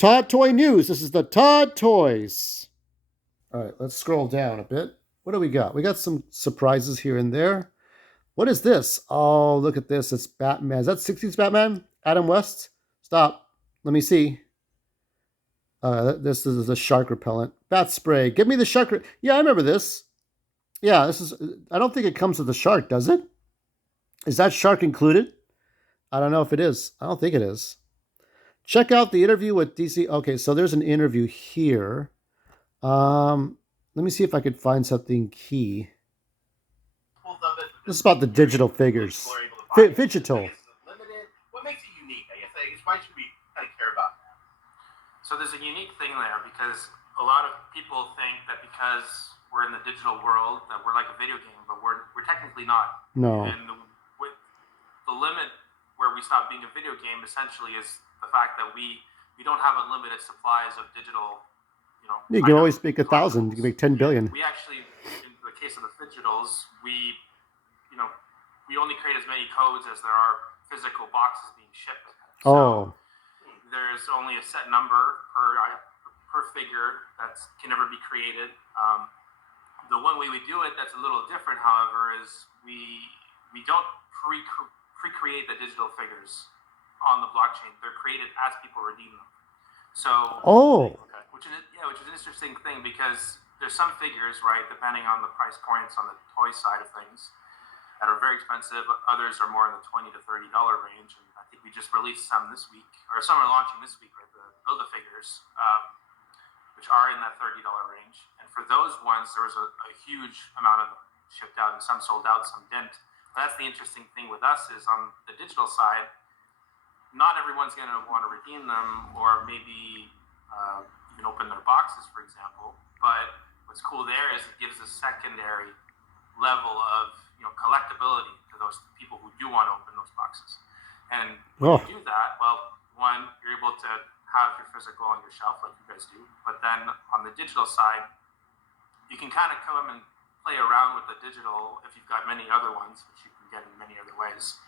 Todd Toy News. This is the Todd Toys. All right, let's scroll down a bit. What do we got? We got some surprises here and there. What is this? Oh, look at this. It's Batman. Is that 60s Batman? Adam West? Stop. Let me see. This is a shark repellent. Bat spray. Give me the shark. Yeah, I remember this. Yeah, this is. I don't think it comes with the shark, does it? Is that shark included? I don't know if it is. I don't think it is. Check out the interview with DC. Okay, so there's an interview here. Let me see if I could find something key. This is about the digital figures. Phygital. What makes it unique? I guess why should we kind of care about that? So there's a unique thing there because a lot of people think that because we're in the digital world that we're like a video game, but we're technically not. No. And with the limit where we stop being a video game essentially is the fact that we don't have unlimited supplies of digital. You can always make 1,000. You can make 10 billion. We actually, in the case of the Phygitals, we only create as many codes as there are physical boxes being shipped. So there's only a set number per figure that can never be created. The one way we do it that's a little different, however, is we don't pre-create the digital figures on the blockchain. They're created as people redeem them. So which is an interesting thing because there's some figures, right, depending on the price points on the toy side of things, that are very expensive. Others are more in the $20 to $30 range, and I think we just released some this week, or some are launching this week, right, the Build-A-Figures, which are in that $30 range. And for those ones, there was a huge amount of them shipped out, and some sold out, some didn't. But that's the interesting thing with us is on the digital side, not everyone's going to want to redeem them or maybe even open their boxes, for example. But what's cool there is it gives a secondary level of collectability to those people who do want to open those boxes. And when you do that, well, one, you're able to have your physical on your shelf like you guys do. But then on the digital side, you can kind of come and play around with the digital if you've got many other ones, which you can get in many other ways,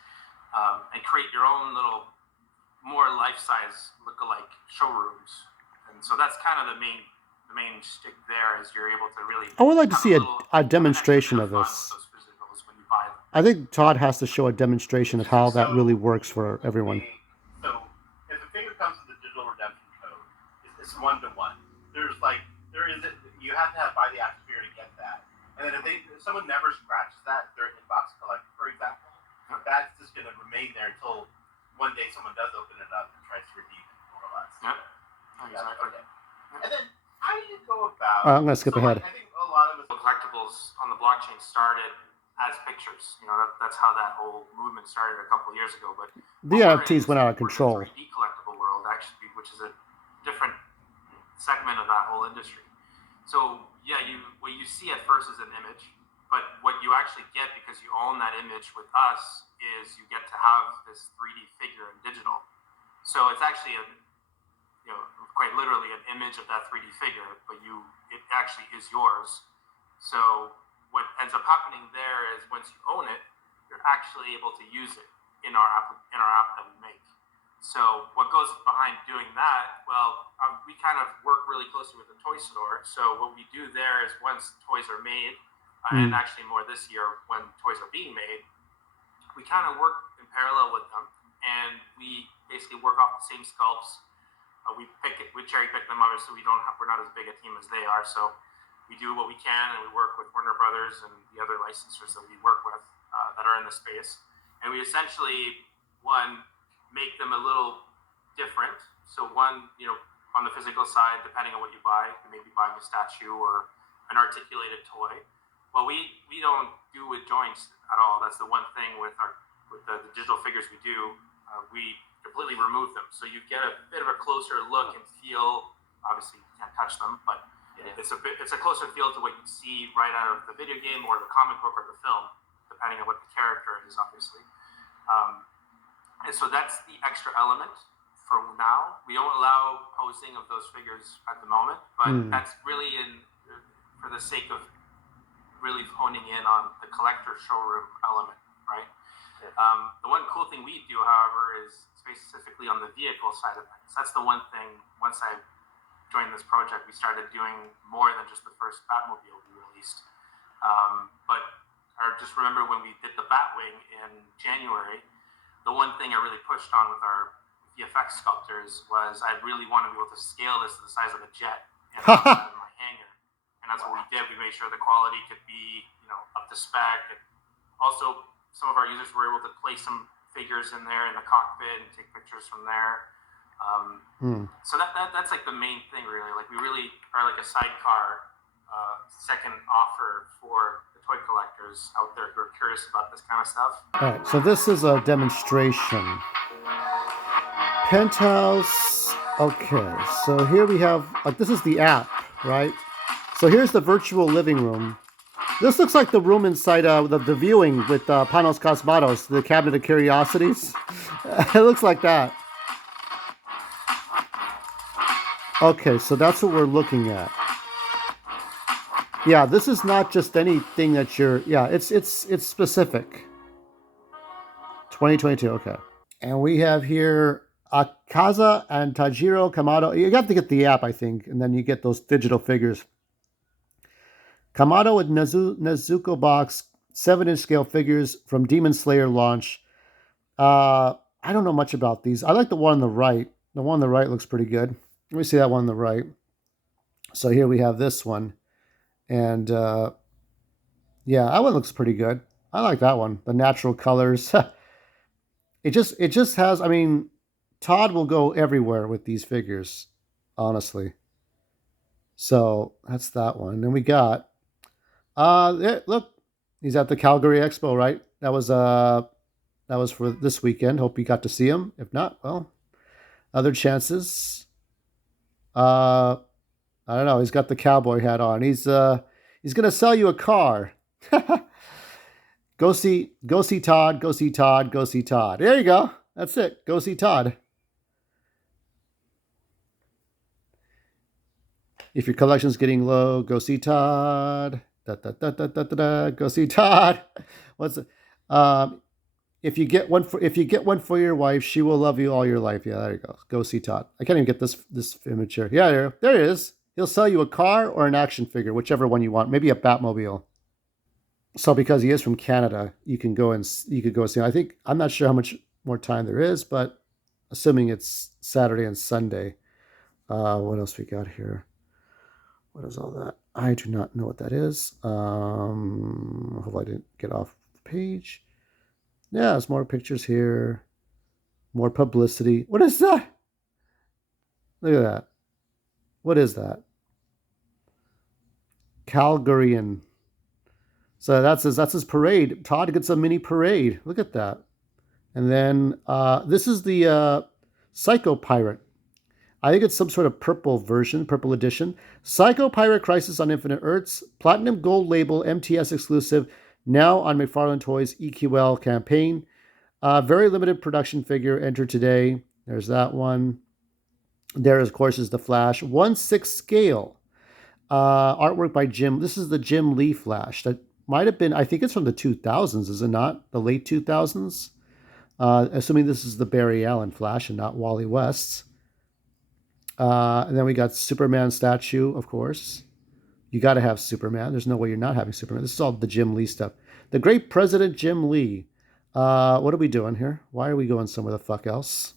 and create your own little more life-size look-alike showrooms. And so that's kind of the main shtick there is you're able to really. I would like to see a demonstration of this. When you buy them. I think Todd has to show a demonstration of how that really works for everyone. So if a figure comes with a digital redemption code, it's 1-to-1. You have to buy the action figure to get that. And then if someone never scratches that, their inbox collector, for example, that's just going to remain there until one day someone does open it up and tries to redeem it, more or less. Yep. Exactly. Okay. And then how do you go about? I'm going to skip ahead. I think a lot of the collectibles on the blockchain started as pictures. That's how that whole movement started a couple of years ago. But the NFTs went out of control. The 3D collectible world, actually, which is a different segment of that whole industry. So what you see at first is an image, but what you actually get because you own that image with us is you get to have this 3D figure in digital. So it's actually quite literally an image of that 3D figure, but it actually is yours. So what ends up happening there is once you own it, you're actually able to use it in our app that we make. So what goes behind doing that? Well, we kind of work really closely with the toy store. So what we do there is once toys are made, and actually more this year when toys are being made, we kind of work in parallel with them, and we basically work off the same sculpts. We cherry pick them. Obviously, we're not as big a team as they are, so we do what we can, and we work with Warner Brothers and the other licensors that we work with that are in the space, and we essentially make them a little different. So one, on the physical side, depending on what you buy, you may be buying a statue or an articulated toy. Well, we don't do with joints at all. That's the one thing with the digital figures we do. We completely remove them, so you get a bit of a closer look and feel. Obviously, you can't touch them, but it's a closer feel to what you see right out of the video game or the comic book or the film, depending on what the character is, obviously. And so that's the extra element for now. We don't allow posting of those figures at the moment, but that's really for the sake of really honing in on the collector showroom element, right? The one cool thing we do, however, is specifically on the vehicle side of things. That's the one thing, once I joined this project, we started doing more than just the first Batmobile we released. But I just remember when we did the Batwing in January, the one thing I really pushed on with our VFX sculptors was I really wanted to be able to scale this to the size of a jet and have that in my hangar. And that's what we did. We made sure the quality could be, up to spec. And also, some of our users were able to place some figures in there in the cockpit and take pictures from there. So that's like the main thing, really. Like, we really are like a sidecar second offer for the toy collectors out there who are curious about this kind of stuff. All right, so this is a demonstration. Penthouse. Okay, so here we have, this is the app, right? So here's the virtual living room. This looks like the room inside the viewing with Panos Cosmatos, the Cabinet of Curiosities. It looks like that. Okay, so that's what we're looking at. Yeah, this is not just anything that you're. Yeah, it's specific. 2022. Okay, and we have here Akaza and Tajiro Kamado. You have to get the app, I think, and then you get those digital figures. Kamado with Nezuko box 7-inch scale figures from Demon Slayer launch. I don't know much about these. I like the one on the right. The one on the right looks pretty good. Let me see that one on the right. So here we have this one. And yeah, that one looks pretty good. I like that one. The natural colors. It just has, I mean, Todd will go everywhere with these figures, honestly. So that's that one. Then we got look, he's at the Calgary Expo, right? That was for this weekend. Hope you got to see him. If not, well, other chances. I don't know. He's got the cowboy hat on. He's gonna sell you a car. Go see Todd. Go see Todd. Go see Todd. There you go. That's it. Go see Todd. If your collection's getting low, go see Todd. Go see Todd. What's it? If you get one for your wife, she will love you all your life. Yeah, there you go. Go see Todd. I can't even get this image here. Yeah, there it is. He'll sell you a car or an action figure, whichever one you want. Maybe a Batmobile. So because he is from Canada, you could go and see him. I think, I'm not sure how much more time there is, but assuming it's Saturday and Sunday. What else we got here? What is all that? I do not know what that is. Hope I didn't get off the page. Yeah, there's more pictures here. More publicity. What is that? Look at that. What is that? Calgarian. So that's his parade. Todd gets a mini parade. Look at that. And then this is the Psycho Pirate. I think it's some sort of purple version, purple edition. Psycho Pirate Crisis on Infinite Earths. Platinum Gold Label MTS exclusive. Now on McFarlane Toys EQL campaign. Very limited production figure entered today. There's that one. There, of course, is the Flash. 1/6 scale. Artwork by Jim. This is the Jim Lee Flash. That might have been, I think it's from the 2000s, is it not? The late 2000s? Assuming this is the Barry Allen Flash and not Wally West's. And then we got Superman statue, of course. You got to have Superman. There's no way you're not having Superman. This is all the Jim Lee stuff. The great President Jim Lee. What are we doing here? Why are we going somewhere the fuck else?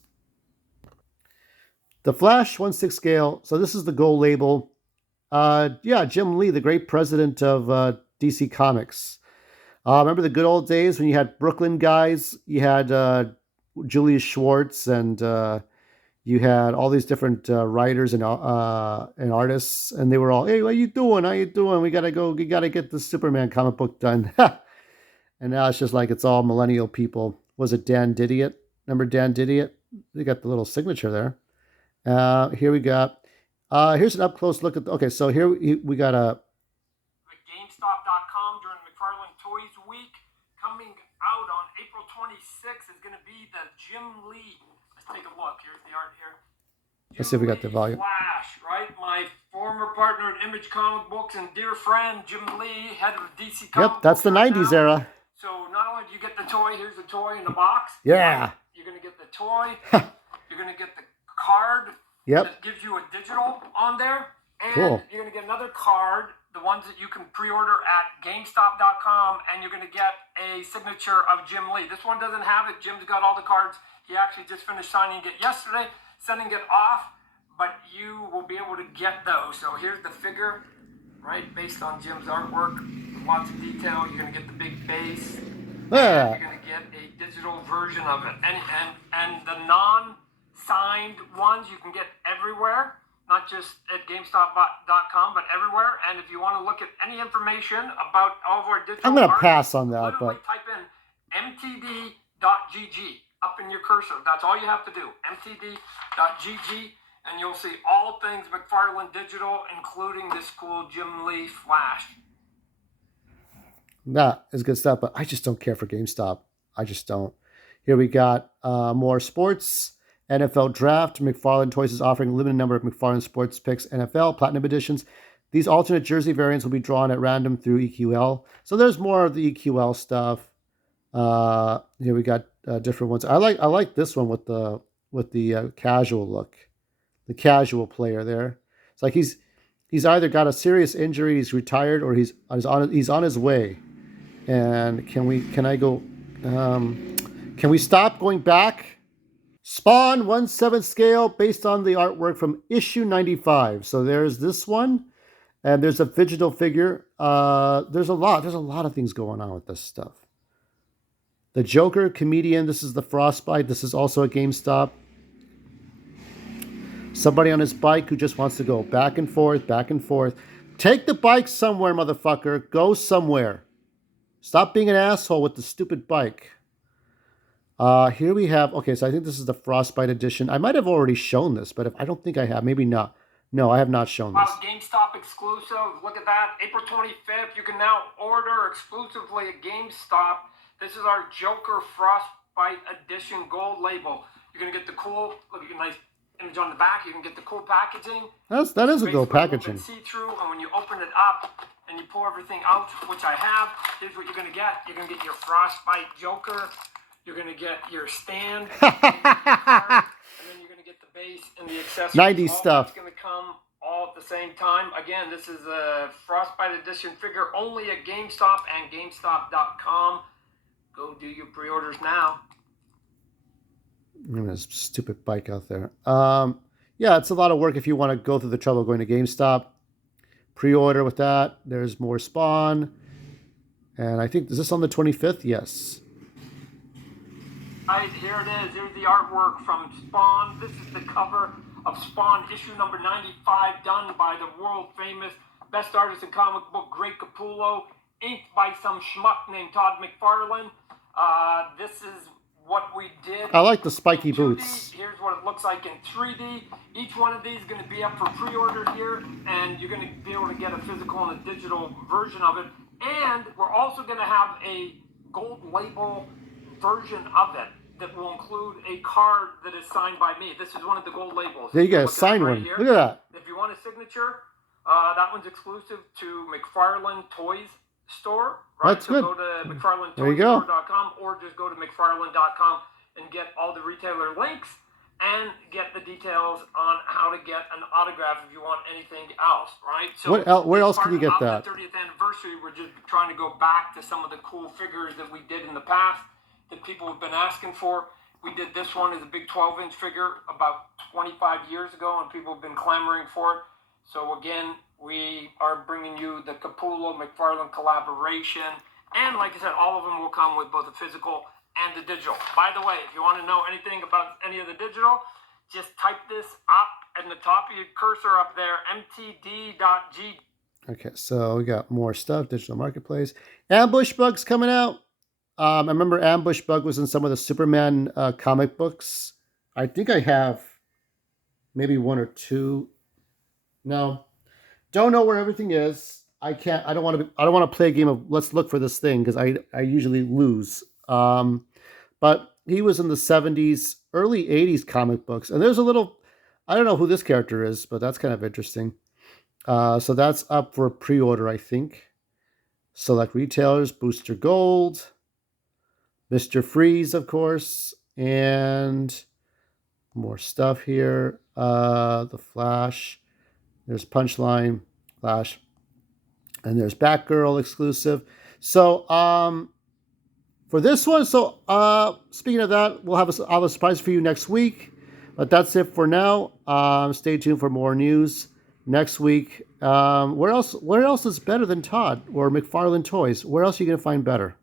The Flash 1/6 scale. So this is the gold label. Yeah, Jim Lee, the great president of DC Comics. Remember the good old days when you had Brooklyn guys? You had Julius Schwartz and you had all these different writers and artists, and they were all, "Hey, what you doing? How you doing? We gotta get the Superman comic book done." And now it's just like it's all millennial people. Was it Dan Didiot? Remember Dan Didiot? They got the little signature there. Here we got. Here's an up close look at. Okay, so here we got a. GameStop.com during McFarlane Toys Week. Coming out on April 26th is going to be the Jim Lee. Let's take a look. Here's the art here. Let's see if we got the volume. Flash, right? My former partner at Image Comic Books and dear friend Jim Lee, head of DC Comic Yep, that's the Books 90s era. So not salad, you get the toy. Here's the toy in the box. Yeah. You're going to get the toy. You're going to get the card that gives you a digital on there. And cool. You're going to get another card, the ones that you can pre-order at GameStop.com, and you're going to get a signature of Jim Lee. This one doesn't have it. Jim's got all the cards. He actually just finished signing it yesterday, sending it off, but you will be able to get those. So here's the figure, right, based on Jim's artwork. Lots of detail. You're going to get the big base. You're going to get a digital version of it. And the non-signed ones you can get everywhere. Not just at GameStop.com, but everywhere. And if you want to look at any information about all of our digital I'm going to pass on that, but type in mtd.gg up in your cursor. That's all you have to do. mtd.gg, and you'll see all things McFarlane Digital, including this cool Jim Lee Flash. That is good stuff, but I just don't care for GameStop. I just don't. Here we got more sports. NFL Draft. McFarlane Toys is offering a limited number of McFarlane Sports Picks NFL Platinum Editions. These alternate jersey variants will be drawn at random through EQL. So there's more of the EQL stuff. Here we got different ones. I like this one with the casual look, the casual player there. It's like he's either got a serious injury, he's retired, or he's on his way. And can we stop going back? Spawn 1/7 scale based on the artwork from issue 95. So there's this one, and there's a Phygital figure. There's a lot of things going on with this stuff. The Joker comedian. This is the Frostbite. This is also a GameStop. Somebody on his bike who just wants to go back and forth, back and forth. Take the bike somewhere, motherfucker. Go somewhere. Stop being an asshole with the stupid bike. Here we have, okay, so I think this is the Frostbite edition. I might have already shown this, but I don't think I have. Maybe not. No, I have not shown this. GameStop exclusive. Look at that. April 25th. You can now order exclusively at GameStop. This is our Joker Frostbite edition gold label. You're going to get the cool, look at your nice image on the back. You can get the cool packaging. That is a cool packaging. See-through, and when you open it up and you pull everything out, which I have, here's what you're going to get. You're going to get your Frostbite Joker. You're going to get your stand, and then you're going to get the base and the accessories. 90s stuff. It's going to come all at the same time. Again, this is a Frostbite edition figure only at GameStop and GameStop.com. Go do your pre-orders now. There's a stupid bike out there. Yeah, it's a lot of work if you want to go through the trouble of going to GameStop. Pre-order with that. There's more Spawn. And I think, is this on the 25th? Yes. Right, here it is. Here's the artwork from Spawn. This is the cover of Spawn, issue number 95, done by the world-famous best artist in comic book, Greg Capullo, inked by some schmuck named Todd McFarlane. This is what we did. I like the spiky boots. Here's what it looks like in 3D. Each one of these is going to be up for pre-order here, and you're going to be able to get a physical and a digital version of it. And we're also going to have a gold label version of it that will include a card that is signed by me. This is one of the gold labels. There you go, signed one. Here. Look at that. If you want a signature, that one's exclusive to McFarlane Toys Store. Right? That's good. Go to McFarlaneToysStore.com or just go to McFarlane.com and get all the retailer links and get the details on how to get an autograph if you want anything else, right? So where else can you get that? The 30th anniversary, we're just trying to go back to some of the cool figures that we did in the past that people have been asking for. We did this one as a big 12-inch figure about 25 years ago, and people have been clamoring for it. So again, we are bringing you the Capullo-McFarlane collaboration. And like I said, all of them will come with both the physical and the digital. By the way, if you want to know anything about any of the digital, just type this up in the top of your cursor up there, mtd.g. Okay, so we got more stuff, digital marketplace. Ambush Bug's coming out. I remember Ambush Bug was in some of the Superman comic books. I think I have maybe one or two. No, don't know where everything is. I don't want to play a game of let's look for this thing because I usually lose. But he was in the 70s, early 80s comic books, and there's a little. I don't know who this character is, but that's kind of interesting. So that's up for pre-order, I think. Select retailers, Booster Gold. Mr. Freeze, of course, and more stuff here. The Flash. There's Punchline, Flash, and there's Batgirl exclusive. So, for this one, speaking of that, I'll have a surprise for you next week. But that's it for now. Stay tuned for more news next week. Where else is better than Todd or McFarlane Toys? Where else are you gonna find better?